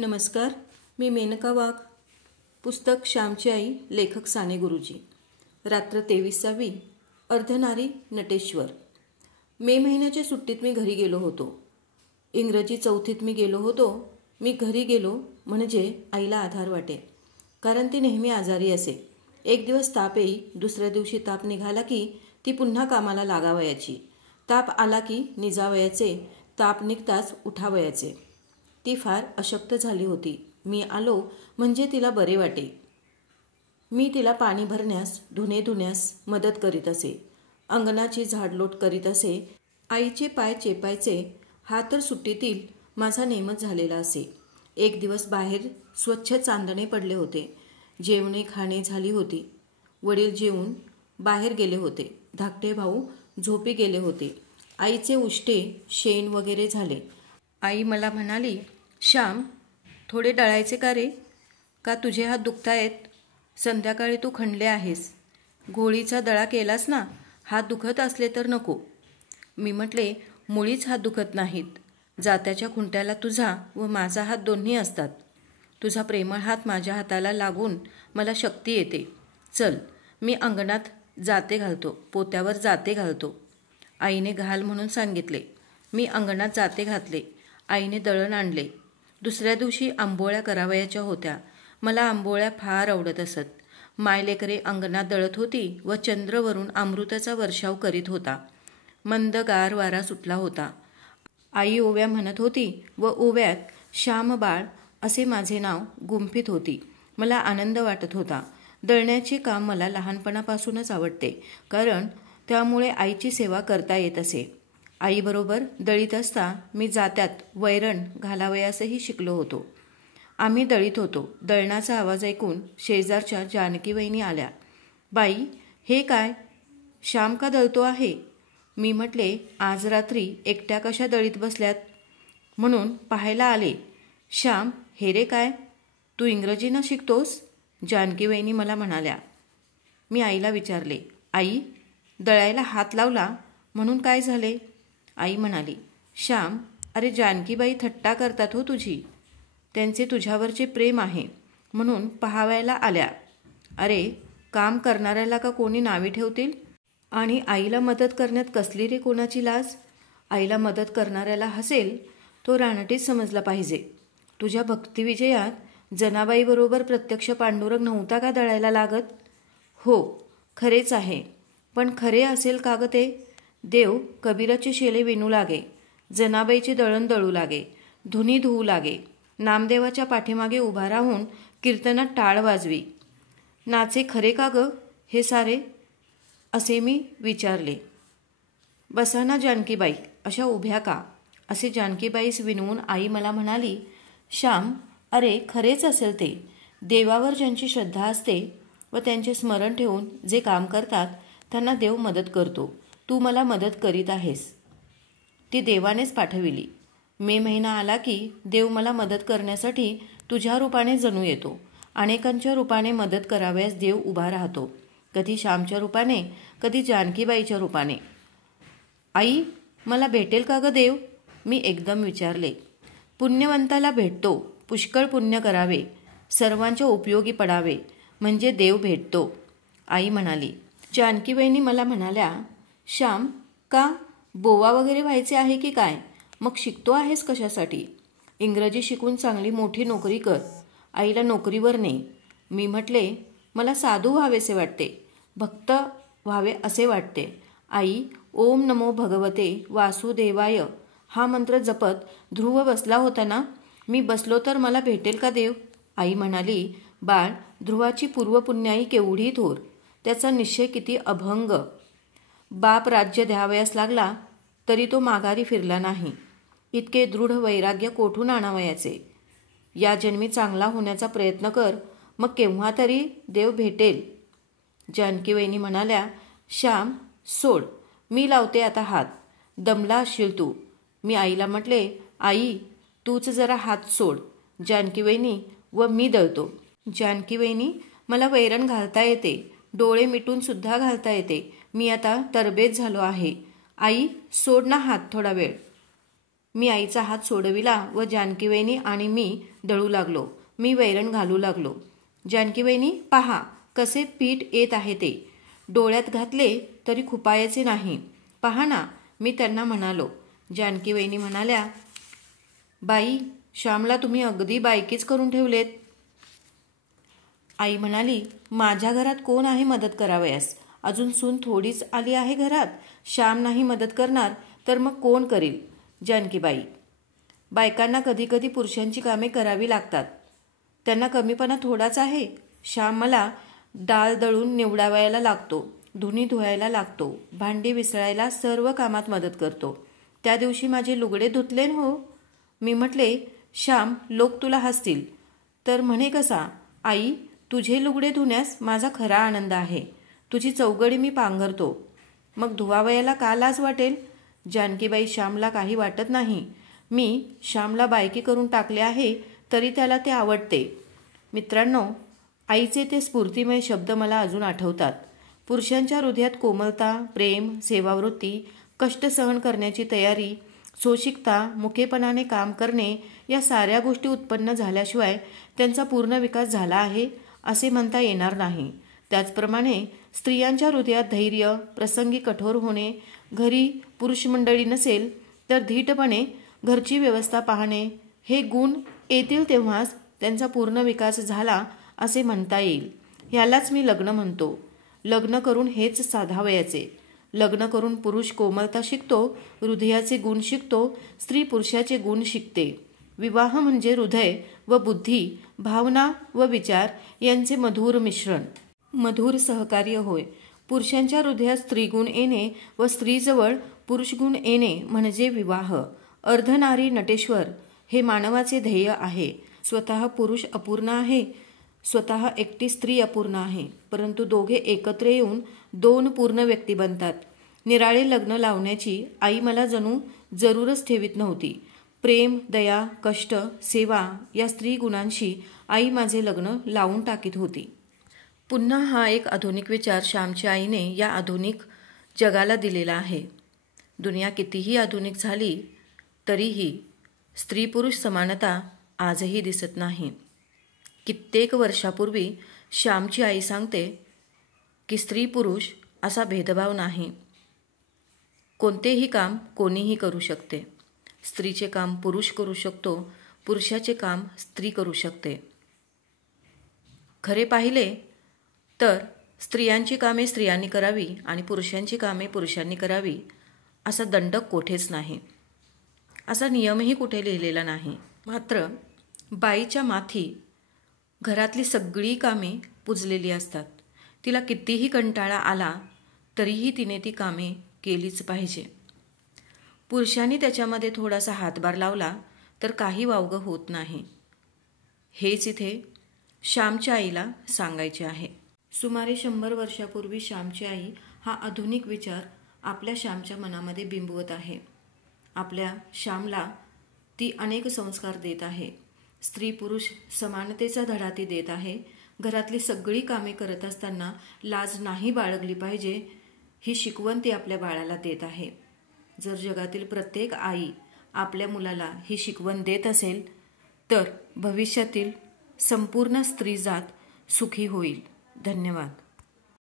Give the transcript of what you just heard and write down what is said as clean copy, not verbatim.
नमस्कार, मी मेनका वाघ. पुस्तक श्यामची आई, लेखक साने गुरुजी. रात्र 23वी. अर्धनारी नटेश्वर. मे महिन्याच्या सुट्टीत मी घरी गेलो होतो. इंग्रजी चौथीत मी गेलो होतो. मी घरी गेलो म्हणजे आईला आधार वाटे, कारण ती नेहमी आजारी असे. एक दिवस ताप येई, दुसऱ्या दिवशी ताप निघाला की ती पुन्हा कामाला लागावयाची. ताप आला की निजावयाचे, ताप निघताच उठावयाचे. ती फार अशक्त झाली होती. मी आलो म्हणजे तिला बरे वाटे. मी तिला पाणी भरण्यास, धुणे धुण्यास मदत करीत असे. अंगणाची झाडलोट करीत असे. आईचे पाय चेपायचे हा तर सुट्टीतील माझा नेमच झालेला असे. एक दिवस बाहेर स्वच्छ चांदणे पडले होते. जेवणे खाणे झाली होती. वडील जेवून बाहेर गेले होते. धाकटे भाऊ झोपी गेले होते. आईचे उष्टे शेण वगैरे झाले. आई मला म्हणाली, श्याम, थोडे डळायचे का रे? का तुझे हात दुखतायत? संध्याकाळी तू खणले आहेस. गोळीचा दळा केलास ना? हात दुखत असले तर नको. मी म्हटले, मुळीच हात दुखत नाहीत. जात्याच्या खुंट्याला तुझा व माझा हात दोन्ही असतात. तुझा प्रेमळ हात माझ्या हाताला लागून मला शक्ती येते. चल, मी अंगणात जाते घालतो, पोत्यावर जाते घालतो. आईने घाल म्हणून सांगितले. मी अंगणात जाते घातले. आईने दळण आणले. दुसऱ्या दिवशी आंबोळ्या करावयाच्या होत्या. मला आंबोळ्या फार आवडत असत. मायलेकरे अंगणात दळत होती व चंद्रवरून अमृताचा वर्षाव करीत होता. मंद गार वारा सुटला होता. आई ओव्या म्हणत होती व ओव्यात श्यामबाळ असे माझे नाव गुंफीत होती. मला आनंद वाटत होता. दळण्याचे काम मला लहानपणापासूनच आवडते, कारण त्यामुळे आईची सेवा करता येत असे. आईबरोबर दळीत असता मी जात्यात वैरण घालावयासही शिकलो होतो. आम्ही दळीत होतो. दळणाचा आवाज ऐकून शेजारच्या जानकीवहिनी आल्या. बाई, हे काय? श्याम का दळतो आहे? मी म्हटले, आज रात्री एकट्या कशा दळीत बसल्यात म्हणून पाहायला आले. श्याम, हे रे काय? तू इंग्रजीनं शिकतोस? जानकीवहिनी मला म्हणाल्या. मी आईला विचारले, आई, दळायला हात लावला म्हणून काय झाले? आई म्हणाली, श्याम, अरे जानकीबाई थट्टा करतात हो तुझी. त्यांचे तुझ्यावरचे प्रेम आहे म्हणून पहावायला आल्या. अरे, काम करणाऱ्याला का कोणी नावे ठेवतील? आणि आईला मदत करण्यात कसली रे कोणाची लाज? आईला मदत करणाऱ्याला हसेल तो रानटीच समजला पाहिजे. तुझ्या भक्तिविजयात जनाबाईबरोबर प्रत्यक्ष पांडुरंग नव्हता का दळायला लागत? हो, खरेच आहे. पण खरे असेल का ग ते? देव कबीराचे शेले विणू लागे, जनाबाईचे दळण दळू लागे, धुनी धुवू लागे, नामदेवाच्या पाठीमागे उभा राहून कीर्तनात टाळ वाजवी. नाचे खरे का ग हे सारे? असे मी विचारले. बसा ना जानकीबाई, अशा उभ्या का? असे जानकीबाईस विनवून आई मला म्हणाली, श्याम, अरे खरेच असेल ते. देवावर ज्यांची श्रद्धा असते व त्यांचे स्मरण ठेवून जे काम करतात त्यांना देव मदत करतो. तू मला मदत करीत आहेस. ती देवानेच पाठविली. मे महिना आला की देव मला मदत करण्यासाठी तुझ्या रूपाने जणू येतो. अनेकांच्या रूपाने मदत करावयास देव उभा राहतो. कधी श्यामच्या रूपाने, कधी जानकीबाईच्या रूपाने. आई, मला भेटेल का ग देव? मी एकदम विचारले. पुण्यवंताला भेटतो. पुष्कळ पुण्य करावे, सर्वांच्या उपयोगी पडावे, म्हणजे देव भेटतो, आई म्हणाली. जानकीबाईंनी मला म्हणाल्या, श्याम, का बोवा वगैरे व्हायचे आहे की काय? मग शिकतो आहेस कशासाठी? इंग्रजी शिकून चांगली मोठी नोकरी कर. आईला नोकरीवर ने. मी म्हटले, मला साधू व्हावेसे वाटते, भक्त व्हावे असे वाटते. आई ओम नमो भगवते वासुदेवाय हा मंत्र जपत ध्रुव बसला होता ना? मी बसलो तर मला भेटेल का देव? आई म्हणाली, बाळ, ध्रुवाची पूर्वपुण्याई केवढी थोर, त्याचा निश्चय किती अभंग. बाप राज्य द्यावयास लागला तरी तो माघारी फिरला नाही. इतके दृढ वैराग्य कोठून आणावयाचे? या जन्मी चांगला होण्याचा प्रयत्न कर, मग केव्हा तरी देव भेटेल. जानकीवहिनी म्हणाल्या, श्याम, सोड, मी लावते आता हात. दमला असशील तू. मी आईला म्हटले, आई, तूच जरा हात सोड. जानकीवहिनी व मी दळतो. जानकीवहिनी, मला वैरण घालता येते, डोळे मिटून सुद्धा घालता येते. मी आता तरबेज झालो आहे. आई, सोड ना हात थोडा वेळ. मी आईचा हात सोडविला व जानकीवहिनी आणि मी दळू लागलो. मी वैरण घालू लागलो. जानकीवहिनी, पहा कसे पीठ येत आहे ते. डोळ्यात घातले तरी खुपायचे नाही. पहा ना, मी त्यांना म्हणालो. जानकीवहिनी म्हणाल्या, बाई, श्यामला तुम्ही अगदी बायकीच करून ठेवलेत. आई म्हणाली, माझ्या घरात कोण आहे मदत करावयास? अजून सून थोडीच आली आहे घरात. श्याम नाही मदत करणार तर मग कोण करील? जानकीबाई, बायकांना कधी कधी पुरुषांची कामे करावी लागतात. त्यांना कमीपणा थोडाच आहे. श्याम मला डाळ दळून निवडावयाला लागतो, धुणी धुवायला लागतो, भांडी विसळायला, सर्व कामात मदत करतो. त्या दिवशी माझे लुगडे धुतले हो. मी म्हटले, श्याम, लोक तुला हसतील. तर म्हणे कसा, आई, तुझे लुगडे धुण्यास माझा खरा आनंद आहे. तुझी चौघडी मी पांघरतो. मग धुवावयाला का लाज वाटेल? जानकीबाई, श्यामला काही वाटत नाही. मी श्यामला बायकी करून टाकले आहे तरी त्याला ते आवडते. मित्रांनो, आईचे ते स्फूर्तिमय शब्द मला अजून आठवतात. पुरुषांच्या हृदयात कोमलता, प्रेम, सेवावृत्ती, कष्ट सहन करण्याची तयारी, सोशिकता, मुकेपणाने काम करणे या साऱ्या गोष्टी उत्पन्न झाल्याशिवाय त्यांचा पूर्ण विकास झाला आहे असे म्हणता येणार नाही. त्याचप्रमाणे स्त्रियांच्या हृदयात धैर्य, प्रसंगी कठोर होणे, घरी पुरुष मंडळी नसेल तर धीटपणे घरची व्यवस्था पाहणे, हे गुण येतील तेव्हाच त्यांचा पूर्ण विकास झाला असे म्हणता येईल. ह्यालाच मी लग्न म्हणतो. लग्न करून हेच साधावयाचे. लग्न करून पुरुष कोमलता शिकतो, हृदयाचे गुण शिकतो, स्त्री पुरुषाचे गुण शिकते. विवाह म्हणजे हृदय व बुद्धी, भावना व विचार यांचे मधुर मिश्रण, मधुर सहकार्य होय. पुरुषांच्या हृदयात स्त्रीगुण येणे व स्त्रीजवळ पुरुषगुण येणे म्हणजे विवाह. अर्धनारी नटेश्वर हे मानवाचे ध्येय आहे. स्वतः पुरुष अपूर्ण आहे, स्वतः एकटी स्त्री अपूर्ण आहे, परंतु दोघे एकत्र येऊन दोन पूर्ण व्यक्ती बनतात. निराळे लग्न लावण्याची आई मला जणू जरूरच ठेवीत नव्हती. प्रेम, दया, कष्ट, सेवा या स्त्री गुणांशी आई माझे लग्न लावून टाकीत होती. पुन्हा हा एक आधुनिक विचार श्यामच्या आईने या आधुनिक जगाला दिलेला आहे. दुनिया कितीही आधुनिक झाली तरीही स्त्री पुरुष समानता आजही दिसत नाही. कित्येक वर्षापूर्वी श्यामची आई सांगते की स्त्री पुरुष असा भेदभाव नाही. कोणतेही काम कोणीही करू शकते. स्त्रीचे काम पुरुष करू शकतो, पुरुषाचे काम स्त्री करू शकते. खरे पाहिले तर स्त्रियांची कामे स्त्रियांनी करावी आणि पुरुषांची कामे पुरुषांनी करावी असा दंडक कोठेच नाही. असा नियमही कुठे लिहिलेला नाही. मात्र बाईच्या माथी घरातली सगळी कामे पुजलेली असतात. तिला कितीही कंटाळा आला तरीही तिने ती कामे केलीच पाहिजे. पुरुषांनी त्याच्यामध्ये थोडासा हातभार लावला तर काही वावगं होत नाही. हेच इथे श्यामच्या आईला सांगायचे आहे. सुमारे 100 वर्षापूर्वी श्यामची आई हा आधुनिक विचार आपल्या श्यामच्या मनामध्ये बिंबवत आहे. आपल्या श्यामला ती अनेक संस्कार देत आहे. स्त्री पुरुष समानतेचा धडा ती देत आहे. घरातली सगळी कामे करत असताना लाज नाही बाळगली पाहिजे ही शिकवण ती आपल्या बाळाला देत आहे. जर जगातील प्रत्येक आई आपल्या मुलाला ही शिकवण देत असेल तर भविष्यातील संपूर्ण स्त्रीजात सुखी होईल. धन्यवाद.